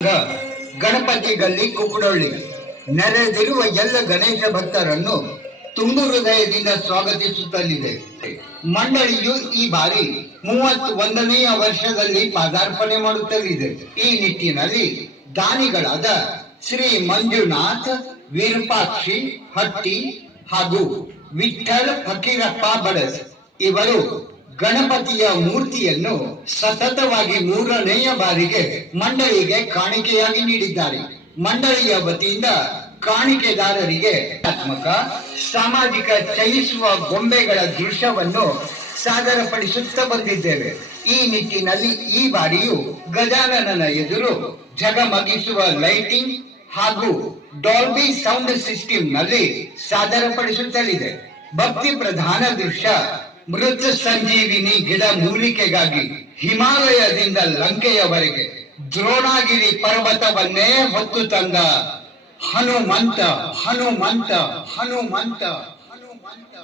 ಗಣಪತಿ ಗಲ್ಲಿ ಕುಕ್ಕಡೊಳ್ಳಿ ನೆರೆದಿರುವ ಎಲ್ಲ ಗಣೇಶ ಭಕ್ತರನ್ನು ತುಂಬು ಹೃದಯದಿಂದ ಸ್ವಾಗತಿಸುತ್ತಲಿದೆ. ಮಂಡಳಿಯು ಈ ಬಾರಿ 31ನೆಯ ವರ್ಷದಲ್ಲಿ ಪಾದಾರ್ಪಣೆ ಮಾಡುತ್ತಲಿದೆ. ಈ ನಿಟ್ಟಿನಲ್ಲಿ ದಾನಿಗಳಾದ ಶ್ರೀ ಮಂಜುನಾಥ್ ವಿರೂಪಾಕ್ಷಿ ಹಟ್ಟಿ ಹಾಗೂ ವಿಠ್ಠಲ್ ಫಕೀರಪ್ಪ ಬಡಸ್ ಇವರು ಗಣಪತಿಯ ಮೂರ್ತಿಯನ್ನು ಸತತವಾಗಿ 3ನೇಯ ಬಾರಿಗೆ ಮಂಡಳಿಗೆ ಕಾಣಿಕೆಯಾಗಿ ನೀಡಿದ್ದಾರೆ. ಮಂಡಳಿಯ ವತಿಯಿಂದ ಕಾಣಿಕೆದಾರರಿಗೆ ಸಾಮಾಜಿಕ ಚಲಿಸುವ ಗೊಂಬೆಗಳ ದೃಶ್ಯವನ್ನು ಸಾದರಪಡಿಸುತ್ತಾ ಬಂದಿದ್ದೇವೆ. ಈ ನಿಟ್ಟಿನಲ್ಲಿ ಈ ಬಾರಿಯೂ ಗಜಾನನ ಎದುರು ಜಗಮಗಿಸುವ ಲೈಟಿಂಗ್ ಹಾಗೂ ಡಾಲ್ಬಿ ಸೌಂಡ್ ಸಿಸ್ಟಮ್ ನಲ್ಲಿ ಸಾದರಪಡಿಸುತ್ತಲಿದೆ. ಭಕ್ತಿ ಪ್ರಧಾನ ದೃಶ್ಯ ಮೃತ ಸಂಜೀವಿನಿ ಗಿಡ ಮೂಲಿಕೆಗಾಗಿ ಹಿಮಾಲಯದಿಂದ ಲಂಕೆಯವರೆಗೆ ದ್ರೋಣಗಿರಿ ಪರ್ವತವನ್ನೇ ಹೊತ್ತು ತಂದ ಹನುಮಂತ ಹನುಮಂತ ಹನುಮಂತ ಹನುಮಂತ.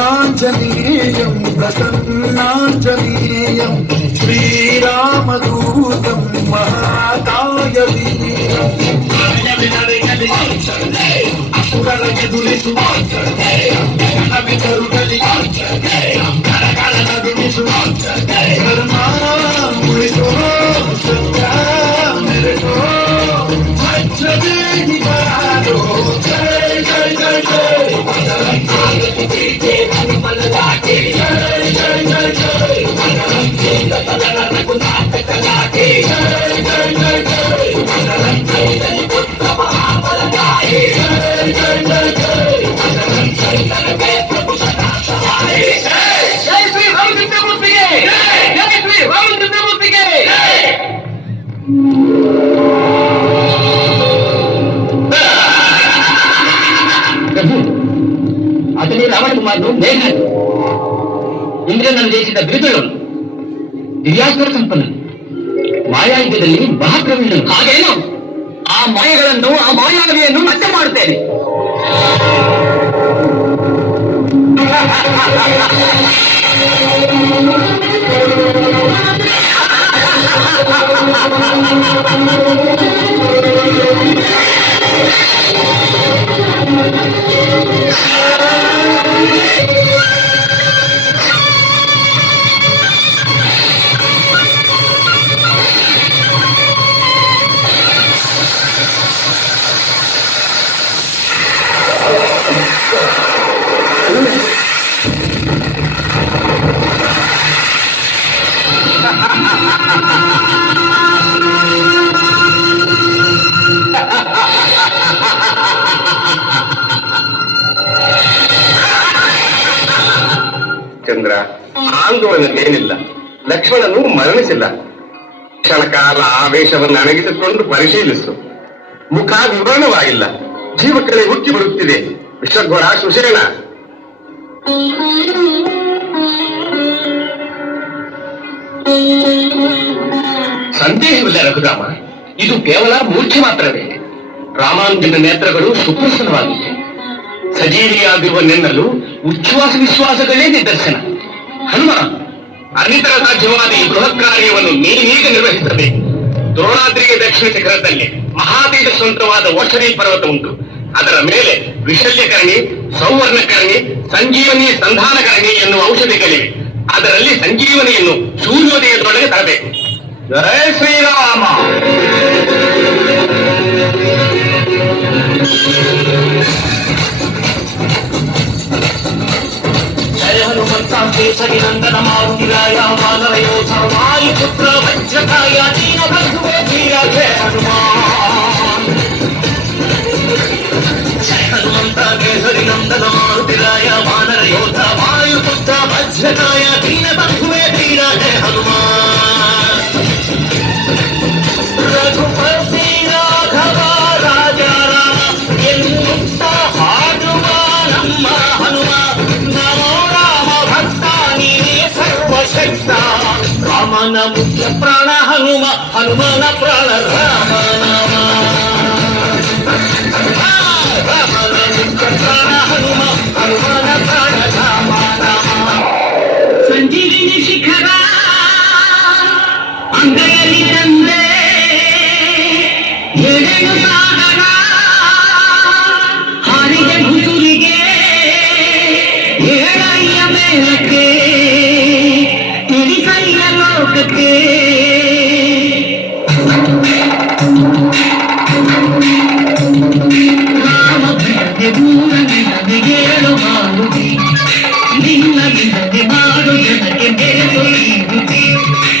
श्रीआञ्जनेयं प्रसन्नाञ्जनेयं श्रीरामदूतं महाकायवीरं ಅತನೇ ರಾವಣಕುಮಾರನು ಮೇಘ ಇಂದ್ರನ ದೇಶದ ಬಿರುದುಳ್ಳವನು, ದಿವ್ಯಾಸ್ತ್ರ ಸಂಪನ್ನನು, ಮಾಯಾಯುಗದಲ್ಲಿ ಮಹಾಪ್ರವೀಣನು. ಹಾಗೇನು ಆ ಮಾಯಗಳನ್ನು ಆ ಮಾಯಾವಿಯನ್ನು ಮತ್ತೆ ಮಾಡುತ್ತೇನೆ. ಚಂದ್ರ, ಆಂದೋಲನಕ್ಕೇನಿಲ್ಲ. ಲಕ್ಷ್ಮಣನು ಮರಣಿಸಿಲ್ಲ. ಕ್ಷಣಕಾಲ ಆವೇಶವನ್ನು ಅಣಗಿಸಿಕೊಂಡು ಪರಿಶೀಲಿಸು. ಮುಖ ವಿವರಣವಾಗಿಲ್ಲ. ಜೀವಕಳೆ ಹುಟ್ಟಿ ಬರುತ್ತಿದೆ. ವಿಶ್ವಘೋರ ಸುಶೇಣ. ಸಂದೇಹವಿಲ್ಲ ರಘುರಾಮ, ಇದು ಕೇವಲ ಮೂರ್ಛೆ ಮಾತ್ರವೇ. ರಾಮಾನುಜನ ನೇತ್ರಗಳು ಸುಪ್ರಸನ್ನವಾಗಿವೆ. ಸಜೀವಿಯಾಗಿರುವ ನೆನ್ನಲು ಉಚ್ಛ್ವಾಸ ವಿಶ್ವಾಸಗಳೇ ನಿದರ್ಶನ. ಹನುಮ, ಅನಿತರ ಸಾಧ್ಯವಾದ ಈ ಬೃಹತ್ ಕಾರ್ಯವನ್ನು ನೀನೀಗ ನಿರ್ವಹಿಸಬೇಕು. ದ್ರೋಣಾದ್ರಿಗೆ ದಕ್ಷಿಣ ಶಿಖರದಲ್ಲಿ ಮಹಾತೀತ ಸ್ವಂತವಾದ ಓಷಧಿ ಪರ್ವತ ಉಂಟು. ಅದರ ಮೇಲೆ ವಿಶಲ್ಯಕರಣಿ, ಸೌವರ್ಣಕರಣಿ, ಸಂಜೀವನಿ ಸಂಧಾನಕರಣಿ ಎನ್ನುವ ಔಷಧಿಗಳಿವೆ. ಅದರಲ್ಲಿ ಸಂಜೀವನಿಯನ್ನು ಸೂರ್ಯೋದಯದೊಳಗೆ ತರಬೇಕು. ಜಯ ಶ್ರೀರಾಮ. जय हनुमंता केसरी नंदन मारुतिराय वानर योद्धा वायुपुत्र वज्रकाय दीनबंधुवे धीर जय हनुमान. जय हनुमंता केसरी नंदन मारुतिराय वानर योद्धा वायुपुत्र वज्रकाय दीनबंधुवे धीर जय हनुमान. रघुपति राघव राजा राम ಎನ್ನುತ್ತ ಹಾಡುವ ಭಕ್ತ ರಾಮನ ಮುಖ್ಯ ಪ್ರಾಣ ಹನುಮ ಹನುಮನ ಪ್ರಾಣ ರಾಮನಾಮ ರಾಮನ ಮುಖ್ಯ ಪ್ರಾಣ ಹನುಮ ಹನುಮನ ಪ್ರಾಣ ರಾಮನಾಮ ಸಂಜೀವಿನಿ ಶಿಖರ ಅಂಗೈಯಲ್ಲಿ ತಂದೆ ಏಳೇಳು ಸಾಗರ ಹಾರಿಗೆ ಹುಸುರಿಗೆ ಏಳಯ್ಯ ಮೇಲಕ್ಕೆ ಇಳಿಸಯ್ಯ ಲೋಕಕ್ಕೆ ರಾಮ ಬಿಡದೆ ದೂರ ನಿನಗೇಳು ಮಾರುತಿ ನಿನ್ನ ಬಿಡದೆ ಮಾಡು ಜನಕ್ಕೆ ಬೆರೆತು ಈ ಬುದ್ಧಿ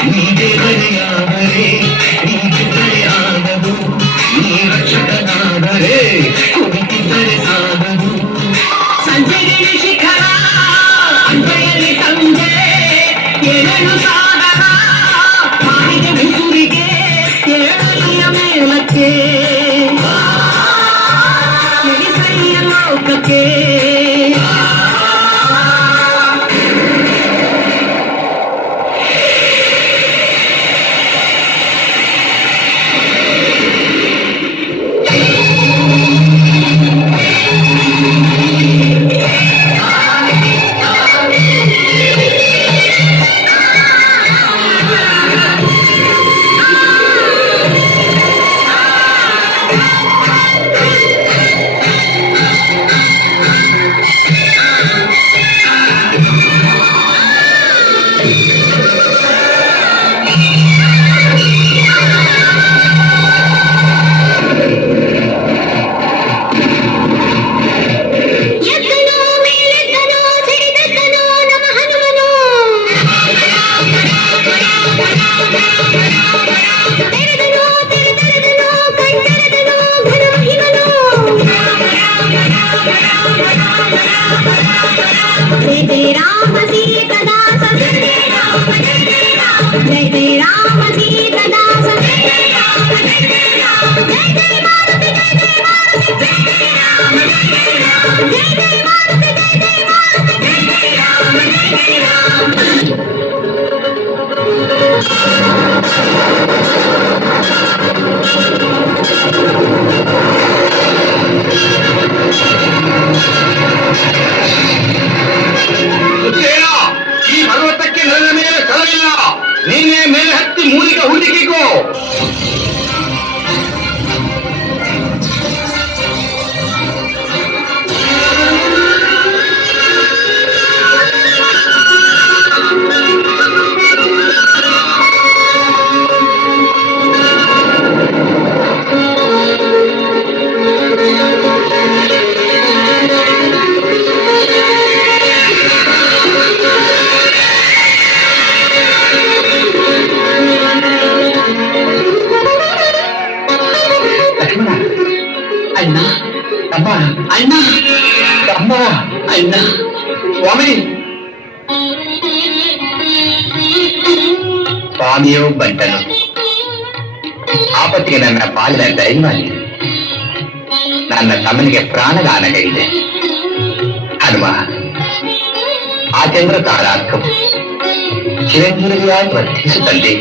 ನೀ ದೇವರೆಯಾದರೆ ನೀ ಚಿತ್ತರೆಯಾಗದು ನೀ ರಕ್ಷಕನಾದರೆ ಕುಳಿತಿದ್ದರೆ ಸಾಗದು ಸಂಜೆಗಿರಿ ಶಿಖರ ಅಂಗೈಯಲ್ಲಿ ತಂದೆ ಏಳು ಸಾಗರ ಹಾರಿಗೆ ಮುಸುರಿಗೆ ಏಳಯ್ಯ ಮೇಲಕ್ಕೆ ಇಳಿಸಯ್ಯ ಲೋಕಕ್ಕೆ ಈ ಪರ್ವತಕ್ಕೆ ನನ್ನ ಮೇಲೆ ಸ್ಥಳವಿಲ್ಲ. ನೀನೇ ಮೇಲೆ ಹತ್ತಿ ಮೂಲಿಗೆ ಹುಡುಕಿಕೋ. ಅಣ್ಣ ಅಮ್ಮ ಅಣ್ಣ ಅಮ್ಮ ಅಣ್ಣ ಸ್ವಾಮಿ ಸ್ವಾಮಿಯೋ ಬಂಟನು ಆಪತ್ತಿಗೆ ನನ್ನ ಪಾಲಿನ ದಯಮಾಡಿ ನನ್ನ ತಮ್ಮನಿಗೆ ಪ್ರಾಣದಾನಗೈದೆ ಹನುಮ ಆ ಚಂದ್ರ ತಾರಾರ್ಕವು ಚಿರಂಜೀವಿಯಾಗಿ ವರ್ತಿಸುತ್ತಂತೆ